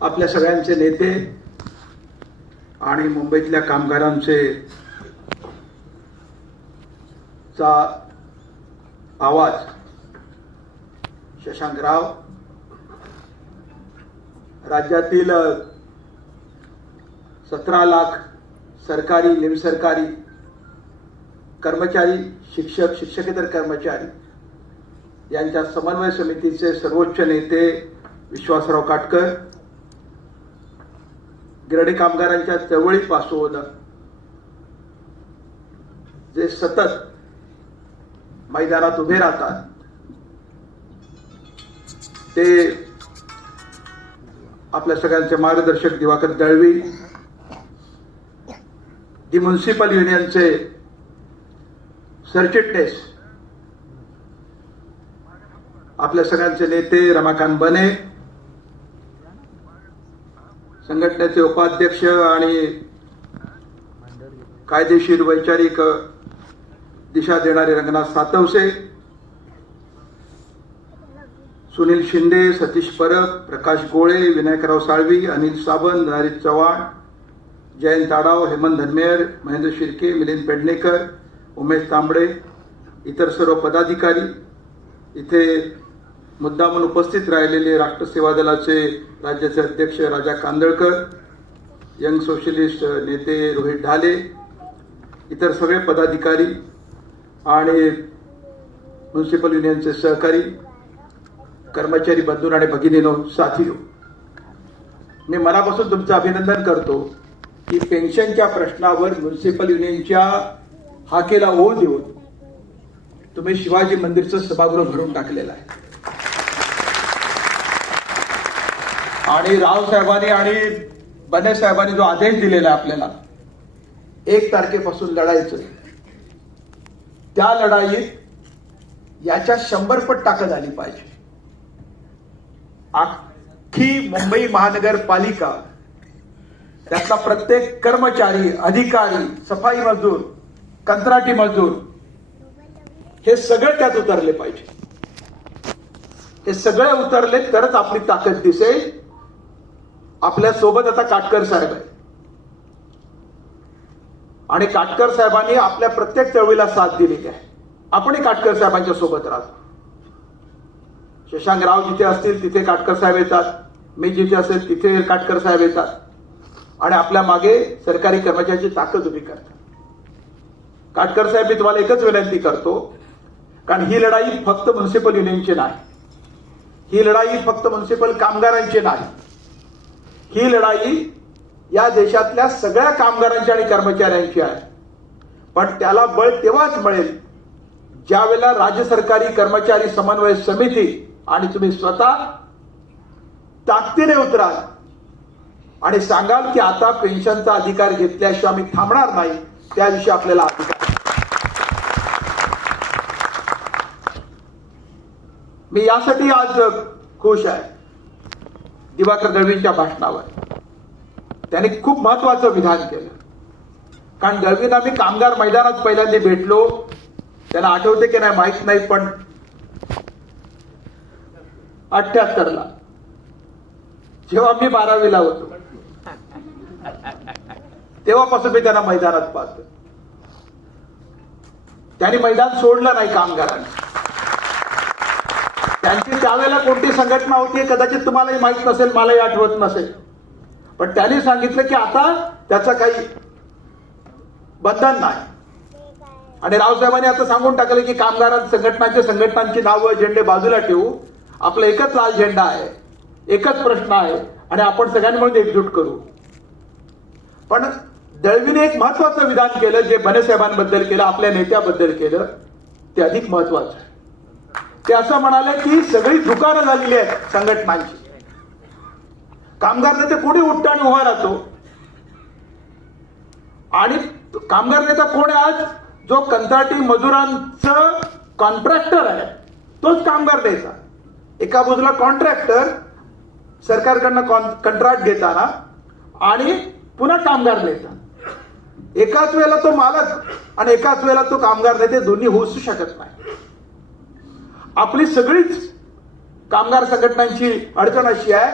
आपल्या सगळ्यांचे नेते आणि मुंबईतल्या कामगारांचे चा आवाज शशांकराव, राज्यातील 17 लाख सरकारी निमसरकारी कर्मचारी, शिक्षक, शिक्षकेतर कर्मचारी यांच्या समन्वय समितीचे सर्वोच्च नेते विश्वासराव काटकर, गिरणी कामगारांच्या चळवळीपासून जे सतत मैदानात उभे राहतात ते आपल्या सगळ्यांचे मार्गदर्शक दिवाकर दळवी, दी म्युनिसिपल युनियनचे सरचिटणीस आपल्या सगळ्यांचे नेते रमाकांत बने, संघटनेचे उपाध्यक्ष आणि कायदेशीर वैचारिक दिशा देणारे रंगनाथ सातवसे, सुनील शिंदे, सतीश परब, प्रकाश गोळे, विनायकराव साळवी, अनिल सावंत, नारिद चव्हाण, जयंत आडाव, हेमंत धनमेर, महेंद्र शिर्के, मिलिंद पेडणेकर, उमेश तांबडे, इतर सर्व पदाधिकारी, इथे मुद्दामून उपस्थित राहिलेले राष्ट्र सेवा दलाचे राज्याचे अध्यक्ष राजा कांदळकर, यंग सोशलिस्ट नेते रोहित ढाले, इतर सगळे पदाधिकारी आणि म्युनिसिपल युनियनचे सहकारी, कर्मचारी बंधू आणि भगिनीनो, साथीनो, मी मनापासून तुमचं अभिनंदन करतो की पेन्शनच्या प्रश्नावर म्युनिसिपल युनियनच्या हाकेला ओ देऊन तुम्ही शिवाजी मंदिरचं सभागृह भरून टाकलेलं आहे आणि राव साहेबांनी आणि बने साहेबांनी जो आदेश दिलेला आहे आपल्याला 1 तारखेपासून लढायचं, त्या लढाईत याच्या 100 पट ताकद आली पाहिजे. अख्खी मुंबई महानगरपालिका, त्यातला प्रत्येक कर्मचारी, अधिकारी, सफाई मजदूर, कंत्राटी मजदूर, हे सगळे त्यात उतरले पाहिजे. हे सगळे उतरले तरच आपली ताकद दिसेल. आपल्या सोबत आता काटकर साहेब आहे आणि काटकर साहेबांनी आपल्या प्रत्येक चळवळीला साथ दिलेली आहे. आपणही काटकर साहेबांच्या सोबत राहतो. शशांकराव जिथे असतील तिथे काटकर साहेब येतात, मी जिथे असेल तिथे काटकर साहेब येतात आणि आपल्या मागे सरकारी कर्मचाऱ्यांची ताकद उभी करतात. काटकर साहेब, मी तुम्हाला एकच विनंती करतो, कारण ही लढाई फक्त म्युनिसिपल युनियनची नाही, ही लढाई फक्त म्युनिसिपल कामगारांची नाही, ही लढाई या देशातल्या सगळ्या कामगारांची आणि कर्मचाऱ्यांची आहे. पण त्याला बळ तेव्हाच मिळेल ज्या वेळेला राज्य सरकारी कर्मचारी समन्वय समिती आणि तुम्ही स्वतः ताकदीने उतराल आणि सांगाल की आता पेन्शनचा अधिकार घेतल्याशिवाय आम्ही थांबणार नाही, त्या दिवशी आपल्याला अधिकार. मी यासाठी आज खुश आहे दिवाकर दळवींच्या भाषणावर. त्यांनी खूप महत्वाचं विधान केलं, कारण दळवींना मी कामगार मैदानात पहिल्यांदा भेटलो, त्यांना आठवते की नाही माहित नाही, पण 78ला जेव्हा मी 12वीला होतो तेव्हापासून मी त्यांना मैदानात पाहतो. त्यांनी मैदान सोडलं नाही कामगारांनी. त्यांची त्यावेळेला कोणती संघटना होती कदाचित तुम्हालाही माहित नसेल, मलाही आठवत नसेल, पण त्यांनी सांगितलं की आता त्याचं काही बंधन नाही. आणि रावसाहेबांनी आता सांगून टाकलं की कामगार संघटनांची नावं, झेंडे बाजूला ठेवू, आपला एकच लाल झेंडा आहे, एकच प्रश्न आहे आणि आपण सगळ्यांनी मिळून एकजूट करू. पण दळवीने एक महत्वाचं विधान केलं, जे बने साहेबांबद्दल केलं, आपल्या नेत्याबद्दल केलं, ते अधिक महत्वाचं आहे. ते असं म्हणाले की सगळी दुकानं झालेली आहेत संघटनांची, कामगार नेते कोणी उठता आणि उभा राहतो, आणि कामगार नेता कोण आहे आज? जो कंत्राटी मजुरांचं कॉन्ट्रॅक्टर आहे तोच कामगार नेता. एका बाजूला कॉन्ट्रॅक्टर सरकारकडनं कंत्राट घेताना आणि पुन्हा कामगार नेता, एकाच वेळेला तो मालक आणि एकाच वेळेला तो कामगार नेते दोन्ही होऊ शकत नाही. आपली सगळीच कामगार संघटनांची अडचण अशी आहे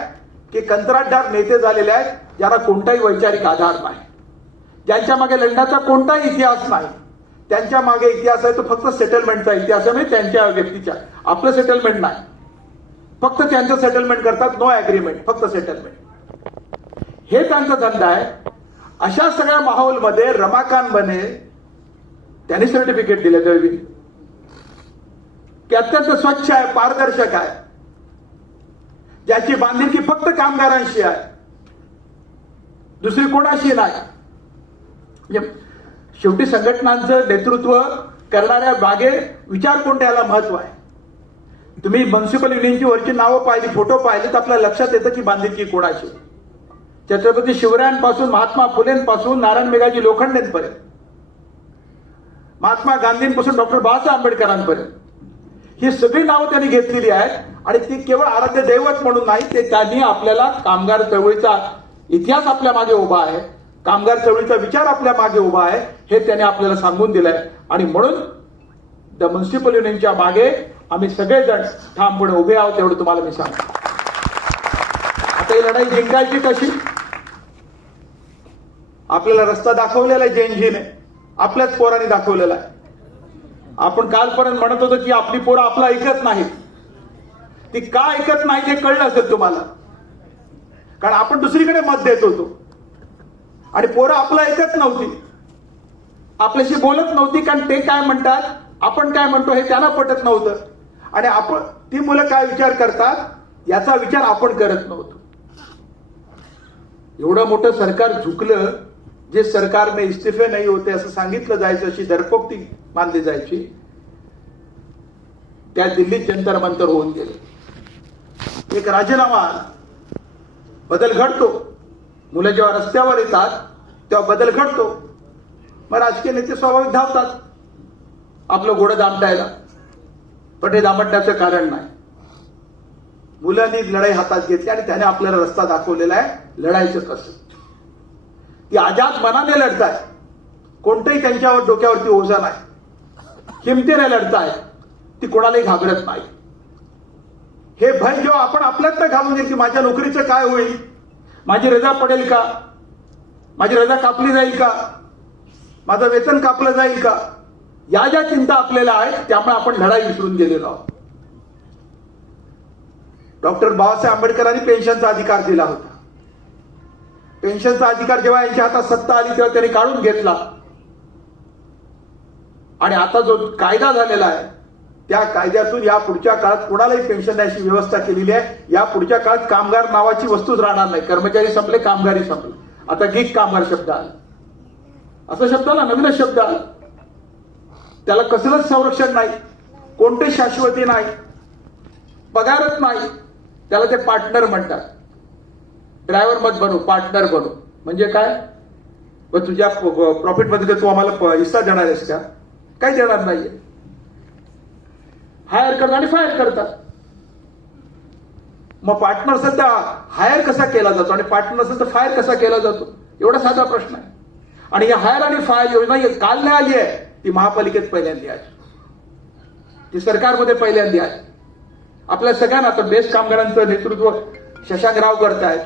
की कंत्राटदार नेते झालेले आहेत ज्यांना कोणताही वैचारिक आधार नाही, ज्यांच्या मागे लढण्याचा कोणताही इतिहास नाही. त्यांच्या मागे इतिहास आहे तो फक्त सेटलमेंटचा इतिहास आहे, म्हणजे त्यांच्या व्यक्तीच्या. आपलं सेटलमेंट नाही, फक्त त्यांचं सेटलमेंट करतात. नो ऍग्रीमेंट, फक्त सेटलमेंट, हे त्यांचा धंदा आहे. अशा सगळ्या माहोलमध्ये रमाकांत बने त्यांनी सर्टिफिकेट दिले दळवी की अत्यंत स्वच्छ आहे, पारदर्शक आहे, ज्याची बांधिलकी फक्त कामगारांशी आहे, दुसरी कोणाशी नाही. म्हणजे शेवटी संघटनांचं नेतृत्व करणाऱ्या मागे विचार कोणत्या याला महत्व आहे. तुम्ही म्युनिसिपल युनियनची वरची नावं पाहिली, फोटो पाहिले तर आपल्या लक्षात येतं की बांधिलकी कोणाची. छत्रपती शिवरायांपासून, महात्मा फुलेंपासून, नारायण मेघाजी लोखंडेंपर्यंत, महात्मा गांधींपासून डॉक्टर बाबासाहेब आंबेडकरांपर्यंत ही सगळी नावं त्यांनी घेतलेली आहेत. आणि ती केवळ आराध्य दैवत म्हणून नाही, ते त्यांनी आपल्याला कामगार चळवळीचा इतिहास आपल्या मागे उभा आहे, कामगार चळवळीचा विचार आपल्या मागे उभा आहे, हे त्याने आपल्याला सांगून दिलंय. आणि म्हणून द म्युनिसिपल युनियनच्या मागे आम्ही सगळेजण ठामपणे उभे आहोत, एवढं तुम्हाला मी सांगतो. आता ही लढाई जिंकायची कशी? आपल्याला रस्ता दाखवलेला आहे जेएनजीने, आपल्याच पोरांनी दाखवलेला आहे. आपण कालपर्यंत म्हणत होतो की आपली पोरं आपलं ऐकत नाहीत. ती का ऐकत नाही ते कळलं असेल तुम्हाला, कारण आपण दुसरीकडे मत देत होतो आणि पोरं आपलं ऐकत नव्हती, आपल्याशी बोलत नव्हती. कारण ते काय म्हणतात, आपण काय म्हणतो हे त्यांना पटत नव्हतं. आणि आपण, ती मुलं काय विचार करतात याचा विचार आपण करत नव्हतो. एवढं मोठं सरकार झुकलं, जे सरकारने इस्तीफे नाही होते असं सांगितलं जायचं, अशी दरपोक्ती मानली जायची, त्या दिल्लीत जंतर मंतर होऊन गेले. एक राजीनामा आला, बदल घडतो. मुलं जेव्हा रस्त्यावर येतात तेव्हा बदल घडतो. मग राजकीय नेते स्वाभाविक धावतात आपलं घोडं दामटायला, पण हे दामटण्याचं कारण नाही. मुलांनी लढाई हातात घेतली आणि त्याने आपल्याला रस्ता दाखवलेला आहे लढायचं कसं. ती आजाद मनाने लढताय, कोणतंही त्यांच्यावर डोक्यावरती ओझा नाही, हिमतीने लढताय, ती कोणालाही घाबरत नाही. हे भय जेव्हा आपण आपल्यात घालून येईल की माझ्या नोकरीचं काय होईल, माझी रजा पडेल का, माझी रजा कापली जाईल का, माझं वेतन कापलं जाईल का, या ज्या चिंता आपल्याला आहेत त्यामुळे आपण लढाई विसरून गेलेलो आहोत. डॉक्टर बाबासाहेब आंबेडकरांनी पेन्शनचा अधिकार दिला होता. पेन्शनचा अधिकार जेव्हा यांच्या हातात सत्ता आली तेव्हा त्यांनी काढून घेतला. आणि आता जो कायदा झालेला आहे त्या कायद्यातून या पुढच्या काळात कोणालाही पेन्शन द्यायची व्यवस्था केलेली आहे. या पुढच्या काळात कामगार नावाची वस्तूच राहणार नाही. कर्मचारी संपले, कामगारी संपले. आता गीक कामगार शब्द आला, असा शब्द आला, नवीनच शब्द आला. त्याला कसलंच संरक्षण नाही, कोणते शाश्वती नाही, पगारच नाही. त्याला ते पार्टनर म्हणतात. ड्रायव्हर मत बनू, पार्टनर बनू म्हणजे काय? मग तुझ्या प्रॉफिट मध्ये तू आम्हाला हिस्सा देणार आहेस का? काही देणार नाहीये. हायर करतात आणि फायर करतात. मग पार्टनर सध्या हायर कसा केला जातो आणि पार्टनर सध्या फायर कसा केला जातो, एवढा साधा प्रश्न आहे. आणि या हायर आणि फायर योजना काल नाही आली आहे, ती महापालिकेत पहिल्यांदा आहे, ती सरकारमध्ये पहिल्यांदा आहे. आपल्या सगळ्यांना आता बेस्ट कामगारांचं नेतृत्व शशांकराव करतायत.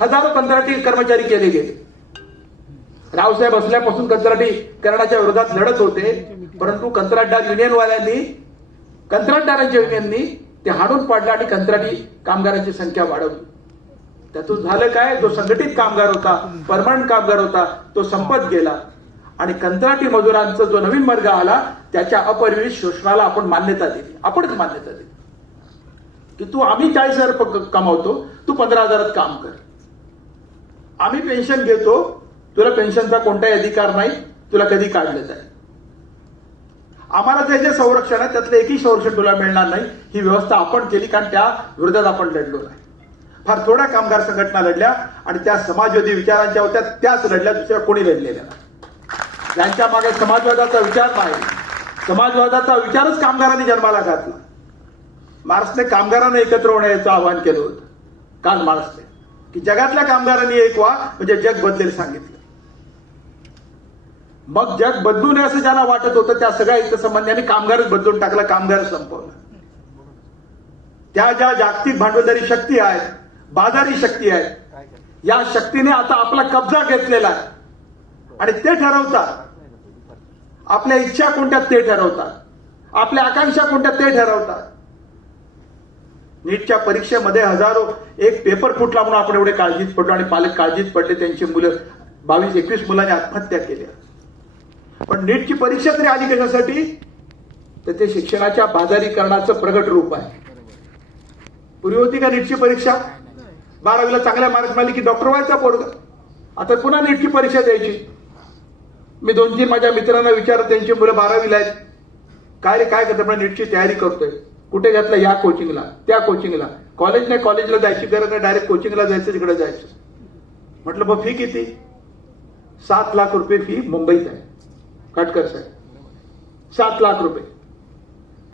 हजारो कंत्राटी कर्मचारी केले गेले. रावसाहेब असल्यापासून कंत्राटीकरणाच्या विरोधात लढत होते, परंतु कंत्राटदारांच्या युनियननी ते हाणून पाडलं आणि कंत्राटी कामगारांची संख्या वाढवली. त्यातून झालं काय, जो संघटित कामगार होता, परमनंट कामगार होता, तो संपत गेला. आणि कंत्राटी मजुरांचा जो नवीन वर्ग आला त्याच्या अपरिमित शोषणाला आपण मान्यता दिली. आपणच मान्यता दिली की तू, आम्ही 40,000 कमावतो, तू 15,000 काम कर. आम्ही पेन्शन घेतो, तुला पेन्शनचा कोणताही अधिकार नाही, तुला कधी काढलं जाईल. आम्हाला जे जे संरक्षण आहे त्यातलं एकही संरक्षण तुला मिळणार नाही. ही व्यवस्था आपण केली, कारण त्या विरोधात आपण लढलो नाही. फार थोड्या कामगार संघटना लढल्या आणि त्या समाजवादी विचारांच्या होत्या, त्याच लढल्या, दुसऱ्या कोणी लढलेल्या नाही. त्यांच्या मागे समाजवादाचा विचार नाही. समाजवादाचा विचारच कामगारांनी जन्माला घातला. मार्क्सने कामगारांना एकत्र होण्याचं आवाहन केलं होतं काल मार्क्सने, की जगातल्या कामगारांनी एक व्हा म्हणजे जग बदलेल सांगितलं. मग जग बदलू नये असं ज्यांना वाटत होतं त्या सगळ्या हितसंबंध्यांनी कामगारच बदलून टाकला, कामगार संपवला. त्या ज्या जागतिक भांडवलदारी शक्ती आहेत, बाजारी शक्ती आहेत, या शक्तीने आता आपला कब्जा घेतलेला आहे आणि ते ठरवतात आपल्या इच्छा कोणत्या, ते ठरवतात आपल्या आकांक्षा कोणत्या, ते ठरवतात. नीटच्या परीक्षेमध्ये हजारो एक पेपर फुटला म्हणून आपण एवढे काळजीत पडलो आणि पालक काळजीत पडले. त्यांची मुलं 22-21 मुलांनी आत्महत्या केल्या. पण नीटची परीक्षा तरी आली कशासाठी? तर ते शिक्षणाच्या बाजारीकरणाचं प्रगट रूप आहे. पूर्वी होती का नीटची परीक्षा? 12वीला चांगल्या मार्क मिळाले की डॉक्टर व्हायचा पोरगा. आता पुन्हा नीटची परीक्षा द्यायची. मी 2-3 माझ्या मित्रांना विचारत, त्यांची मुलं 12वीला आहेत. काय रे काय करतं? नीटची तयारी करतोय. कुठे घातलं? या कोचिंगला, त्या कोचिंगला. कॉलेज नाही, कॉलेजला जायची गरज नाही, डायरेक्ट कोचिंगला जायचं, तिकडे जायचं. म्हटलं मग फी किती? 7 लाख रुपये फी मुंबईत आहे. काटकर साहेब, 7 लाख रुपये.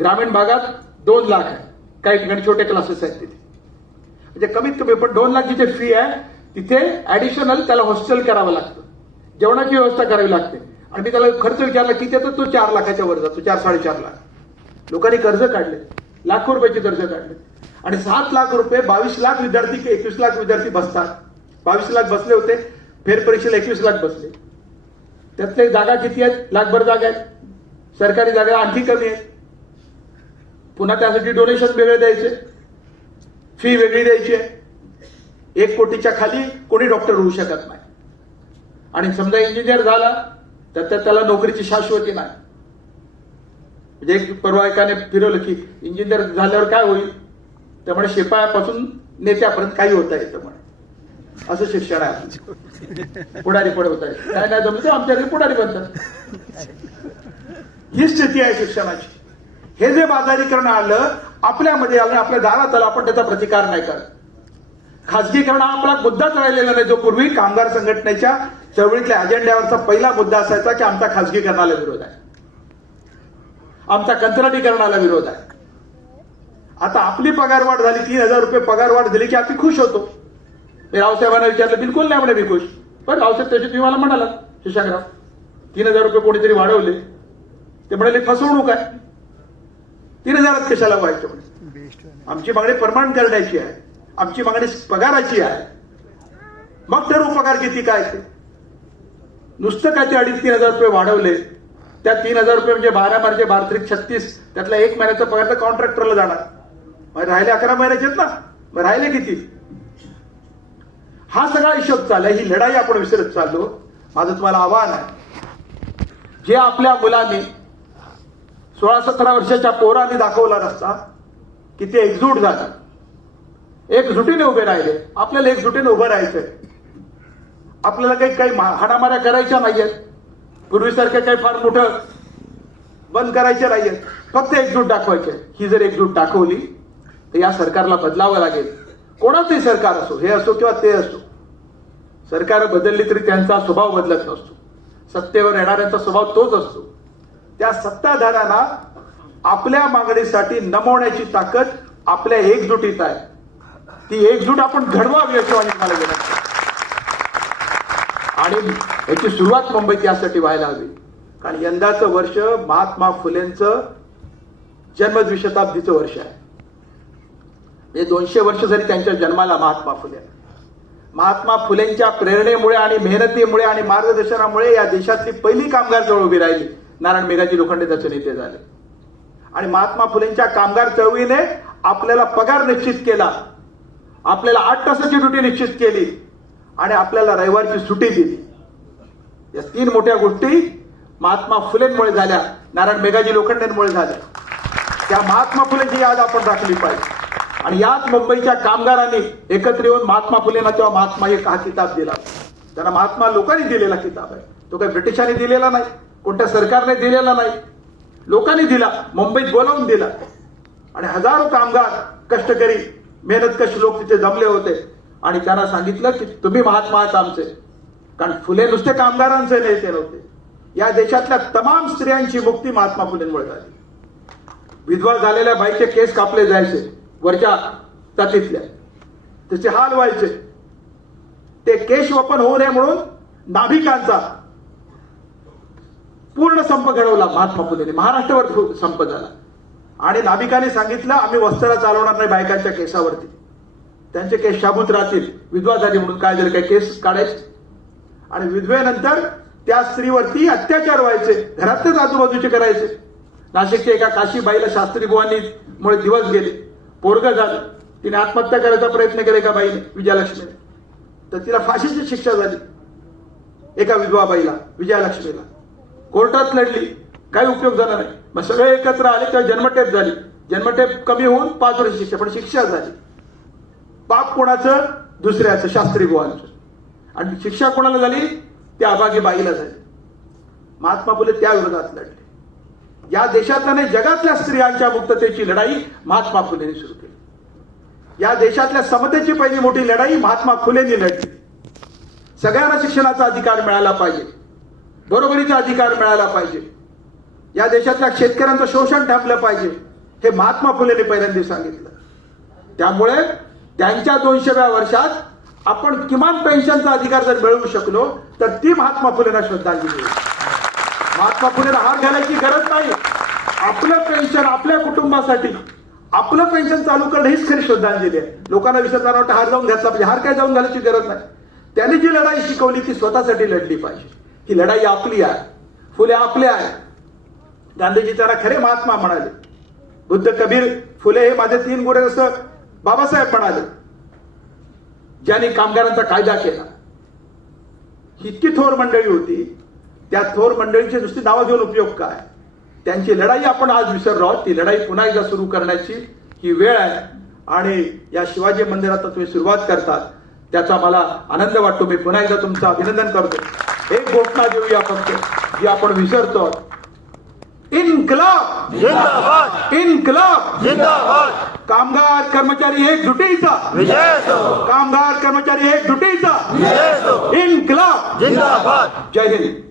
ग्रामीण भागात 2 लाख आहे. काही ठिकाणी छोटे क्लासेस आहेत तिथे. म्हणजे कमीत कमी पण 2 लाख जिथे फी आहे तिथे ऍडिशनल त्याला हॉस्टेल करावं लागतं, जेवणाची व्यवस्था करावी लागते. आणि मी त्याला खर्च विचारला किती येतो, तो 4 लाखाच्या वर जातो, 4-4.5 लाख. लोकांनी कर्ज काढले, लाखो रुपयाचे कर्ज काढले. आणि 7 लाख रुपये 22 लाख विद्यार्थी की 21 लाख विद्यार्थी बसतात. 22 लाख बसले होते, फेरपरीक्षेला 21 लाख बसले. त्यातले जागा किती आहेत? लाखभर जागा आहेत. सरकारी जागा आणखी कमी आहेत. पुन्हा त्यासाठी डोनेशन वेगळे द्यायचे, फी वेगळी द्यायची आहे. 1 कोटीच्या खाली कोणी डॉक्टर होऊ शकत नाही. आणि समजा इंजिनियर झाला तर त्याला नोकरीची शाश्वती नाही. म्हणजे एक परवा एकाने फिरवलं की इंजिनियर झाल्यावर काय होईल? त्यामुळे शिपायापासून नेत्यापर्यंत काही होता येतं म्हणे. असं शिक्षण आहे. पुढारी पुढे होत आहे, काय नाही जमलं तर आमच्याकडे पुढारी बनतात. ही स्थिती आहे शिक्षणाची. हे जे बाजारीकरण आलं आपल्यामध्ये आलं, आपल्या दारात आलं, आपण त्याचा प्रतिकार नाही करत. खासगीकरण हा आपला मुद्दाच राहिलेला नाही. जो पूर्वी कामगार संघटनेच्या चळवळीतल्या अजेंड्यावरचा पहिला मुद्दा असायचा की आमचा खासगीकरणाला विरोध आहे, आमचा कंत्राटीकरणाला विरोध आहे. आता आपली पगारवाढ झाली, 3,000 रुपये पगारवाढ दिली की आम्ही खुश होतो. मी रावसाहेबांना विचारलं, बिलकुल नाही म्हणे मी खुश. पण रावसाहेब तसे तुम्ही मला म्हणाला शशांकराव 3,000 रुपये कोणीतरी वाढवले. ते म्हणाले फसवणूक आहे, 3,000 कशाला व्हायचे म्हणे. आमची मागणी परमनंट करण्याची आहे, आमची मागणी पगाराची आहे. मग ठरवू पगार किती काय ते. नुसतं काय ते 2,500-3,000 रुपये वाढवले. त्या 3,000 रुपये म्हणजे 12 मार्च 12-36, त्यातला 1 महिन्याचा पगार तर कॉन्ट्रॅक्टरला जाणार. मग राहिले 11 महिन्याचे आहेत ना, मग राहिले किती? हा सगळा हिशोब चाललाय. ही लढाई आपण विसरत चाललो. माझं तुम्हाला आव्हान आहे, जे आपल्या मुलांनी 16-17 वर्षाच्या पोरांनी दाखवला रस्ता की ते एकजूट झालं, एकजुटीने उभे राहिले. आपल्याला एकजुटीने उभं राहायचंय. आपल्याला काही हाणामाऱ्या करायच्या नाहीयेत. पूर्वीसारखं काही फार मोठं बंद करायचे नाहीयेत. फक्त एकजूट दाखवायचे. ही जर एकजूट दाखवली तर या सरकारला बदलावं लागेल. कोणाचंही सरकार असो, हे असो किंवा ते असो. सरकार बदलली तरी त्यांचा स्वभाव बदलत नसतो. सत्तेवर येणाऱ्यांचा स्वभाव तोच असतो. त्या सत्ताधाऱ्यांना आपल्या मागणीसाठी नमवण्याची ताकद आपल्या एकजुटीत आहे. ती एकजूट आपण घडवावी अशी माझी मला विनंती. आणि याची सुरुवात मुंबईत यासाठी व्हायला हवी. कारण यंदाचं वर्ष महात्मा फुलेंचं जन्मद्विशताब्दीचं वर्ष आहे. हे 200 वर्ष झाली त्यांच्या जन्माला. महात्मा फुलेंच्या प्रेरणेमुळे आणि मेहनतीमुळे आणि मार्गदर्शनामुळे या देशातली पहिली कामगार चळवळ उभी राहिली. नारायण मेघाजी लोखंडे त्याचे नेते झाले. आणि महात्मा फुलेंच्या कामगार चळवळीने आपल्याला पगार निश्चित केला, आपल्याला 8 तासाची ड्युटी निश्चित केली आणि आपल्याला रविवारची सुट्टी दिली. या 3 मोठ्या गोष्टी महात्मा फुलेंमुळे झाल्या, नारायण मेघाजी लोखंडेंमुळे झाल्या. त्या महात्मा फुलेंची याद आपण राखली पाहिजे. आणि याच मुंबईच्या कामगारांनी एकत्र येऊन महात्मा फुलेंना तेव्हा महात्मा एक हा किताब दिला. त्यांना महात्मा लोकांनी दिलेला किताब आहे. तो काही ब्रिटिशांनी दिलेला नाही, कोणत्या सरकारने दिलेला नाही, लोकांनी दिला, मुंबईत बोलावून दिला. आणि हजारो कामगार, कष्टकरी, मेहनतकश लोक तिथे जमले होते आणि त्यांना सांगितलं की तुम्ही महात्मा आहात आमचे. कारण फुले नुसते कामगारांचे नेते नव्हते. या देशातल्या तमाम स्त्रियांची मुक्ती महात्मा फुलेंमुळे झाली. विधवा झालेल्या बाईचे केस कापले जायचे वरच्या तातीतल्या, त्याचे हाल व्हायचे. ते केशवपन होऊ नये म्हणून नाभिकांचा पूर्ण संप घडवला महात्मा फुलेने. महाराष्ट्रावर संप झाला. आणि नाभिकाने सांगितलं आम्ही वस्त्र चालवणार नाही बायकांच्या केसावरती, त्यांचे केस शाबूत राहतील, विधवा झाली म्हणून काय झालं, काय केस काढायचे. आणि विधवेनंतर त्या स्त्रीवरती अत्याचार व्हायचे, घरातच आजूबाजूचे करायचे. नाशिकच्या एका काशीबाईला शास्त्री बुवांनी मुळे दिवस गेले, पोरगं झालं, तिने आत्महत्या करायचा प्रयत्न केला एका बाईने, विजयालक्ष्मीने, तर तिला फाशीची शिक्षा झाली. एका विधवा बाईला, विजयालक्ष्मीला, कोर्टात लढली, काही उपयोग झाला नाही. मग सगळे एकत्र आले तेव्हा जन्मठेप झाली. जन्मठेप कमी होऊन 5 वर्ष शिक्षा, पण शिक्षा झाली. पाप कोणाचं? दुसऱ्याचं, शास्त्री बुवांचं. आणि शिक्षा कोणाला झाली? त्या अभागी बाईला झाली. महात्मा फुले त्या विरोधात लढले. या देशातल्या नाही, जगातल्या स्त्रियांच्या मुक्ततेची लढाई महात्मा फुलेंनी सुरू केली. या देशातल्या समतेची पहिली मोठी लढाई महात्मा फुलेंनी लढली. सगळ्यांना शिक्षणाचा अधिकार मिळाला पाहिजे, बरोबरीचा अधिकार मिळाला पाहिजे, या देशातल्या शेतकऱ्यांचं शोषण थांबलं पाहिजे, हे महात्मा फुलेंनी पहिल्यांदा सांगितलं. त्यामुळे त्यांच्या 200व्या वर्षात आपण किमान पेन्शनचा अधिकार जर मिळवू शकलो तर ती महात्मा फुलेंना श्रद्धांजली. महात्मा फुलेंना हार घालायची गरज नाही. आपलं पेन्शन आपल्या कुटुंबासाठी आपलं पेन्शन चालू करणं हीच खरी श्रद्धांजली आहे. लोकांना विसरणार वाटतं हार जाऊन घातला पाहिजे, हार काय जाऊन घालायची गरज नाही. त्यांनी जी लढाई शिकवली ती स्वतःसाठी लढली पाहिजे. ही लढाई आपली आहे, फुले आपले आहे. गांधीजी त्याला खरे महात्मा म्हणाले. बुद्ध, कबीर, फुले हे माझे 3 गुरु असं बाबासाहेब म्हणाले. ज्यांनी कामगारांचा कायदा केला, इतकी थोर मंडळी होती. त्या थोर मंडळीची नुसती नावं घेऊन उपयोग काय? त्यांची लढाई आपण आज विसरलो आहोत. ती लढाई पुन्हा एकदा सुरू करण्याची ही वेळ आहे. आणि या शिवाजी मंदिरात तुम्ही सुरुवात करतात त्याचा मला आनंद वाटतो. मी पुन्हा एकदा तुमचं अभिनंदन करतो. एक घोषणा देऊया फक्त, जी आपण विसरतो. इन्कलाब जिंदाबाद, इन्कलाब जिंदाबाद. कामगार कर्मचारी एकजुटीचा विजय असो, कामगार कर्मचारी एकजुटीचा विजय असो. इन्कलाब जिंदाबाद. जय हिंद.